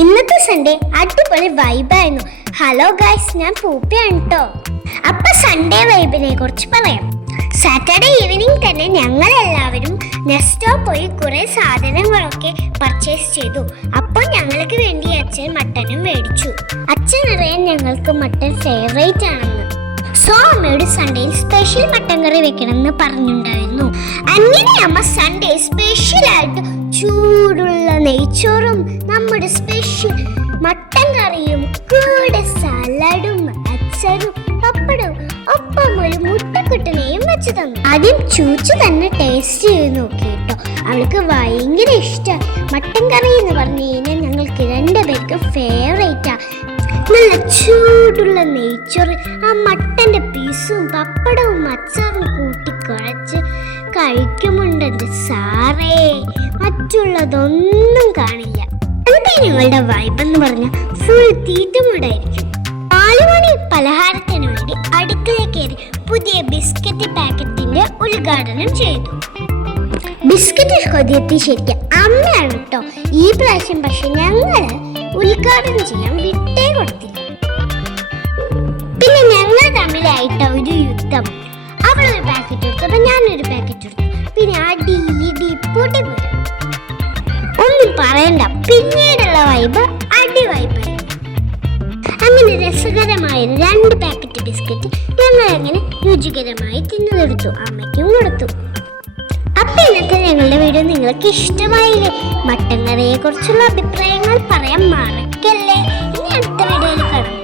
ഇന്നത്തെ സൺഡേ അടിപൊളി വൈബായിരുന്നു. Hello guys, ഞാൻ പൂപ്പയാണ് കേട്ടോ. അപ്പൊ സൺഡേ വൈബിനെ കുറിച്ച് പറയാം. സാറ്റർഡേ ഈവനിങ് തന്നെ ഞങ്ങൾ എല്ലാവരും നെസ്റ്റോ പോയി കുറെ സാധനങ്ങളൊക്കെ പർച്ചേസ് ചെയ്തു. അപ്പോൾ ഞങ്ങൾക്ക് വേണ്ടി അച്ഛൻ മട്ടനും മേടിച്ചു. അച്ഛൻ അറിയാൻ ഞങ്ങൾക്ക് മട്ടൻ ഫേവറേറ്റ് ആണെന്ന്. സോ അമ്മയോട് സൺഡേയിൽ സ്പെഷ്യൽ മട്ടൻ കറി വെക്കണമെന്ന് പറഞ്ഞിട്ടുണ്ടായിരുന്നു. അങ്ങനെ അമ്മ സൺഡേ സ്പെഷ്യലായിട്ട് ചൂടുള്ള നെയ്ച്ചോറും നമ്മുടെ സ്പെഷ്യൽ മട്ടൻ കറിയും കൂടെ സലാഡും അച്ചാറും പപ്പടവും ഒപ്പം ഒരു മുട്ടക്കുട്ടനെയും വെച്ച് തന്നു. ആദ്യം ചൂച്ചു തന്നെ ടേസ്റ്റ് ചെയ്ത് നോക്കി കേട്ടോ. അവൾക്ക് ഭയങ്കര ഇഷ്ടം. മട്ടൻ കറി എന്ന് പറഞ്ഞു കഴിഞ്ഞാൽ ഞങ്ങൾക്ക് രണ്ടുപേർക്ക് ഫേവറേറ്റാ. നല്ല ചൂടുള്ള നെയ്ച്ചോറ്, ആ മട്ടന്റെ പീസും പപ്പടവും അച്ചാറും കൂട്ടി കുഴച്ച് കഴിക്കുമുണ്ട് എൻ്റെ സാറേ, മറ്റുള്ളതൊന്നും കാണില്ല. എന്താ ഞങ്ങളുടെ വൈബ് എന്ന് പറഞ്ഞാൽ ഫുൾ തീറ്റമുണ്ടായിരിക്കും. 4 മണി പലഹാരത്തിന് വേണ്ടി അടുക്കളയിൽ കയറി പുതിയ ബിസ്ക്കറ്റ് പാക്കറ്റിന്റെ ഉദ്ഘാടനം ചെയ്തു. ബിസ്ക്കറ്റ് കൊതിയെത്തി ശരിക്കും അമ്മയാണ് കേട്ടോ ഈ പ്രാവശ്യം. പക്ഷെ ഞങ്ങള് ഉദ്ഘാടനം ചെയ്യാൻ വിട്ടേ കൊടുത്തില്ല. പിന്നെ ഞങ്ങൾ തമ്മിലായിട്ട ഒരു യുദ്ധം. അവളൊരു പാക്കറ്റ് എടുത്തപ്പോ ഞാനൊരു പാക്കറ്റ് എടുത്തു. പിന്നെ അടി ഇടി പൊട്ടിപ്പോയി. ഒന്നും പറയണ്ട, പിന്നീടുള്ള വൈബ് അടി വൈബായി. അങ്ങനെ രസകരമായ 2 പാക്കറ്റ് ബിസ്ക്കറ്റ് ഞങ്ങൾ അങ്ങനെ രുചികരമായി തിന്നെടുത്തു. അമ്മയ്ക്കും കൊടുത്തു. അപ്പൊ ഇന്നത്തെ ഞങ്ങളുടെ വീഡിയോ നിങ്ങൾക്ക് ഇഷ്ടമായില്ലേ? മട്ടൻ കറിയെ കുറിച്ചുള്ള അഭിപ്രായങ്ങൾ പറയാൻ മറക്കല്ലേ. ഇനി അടുത്ത വീഡിയോയിൽ കാണാം.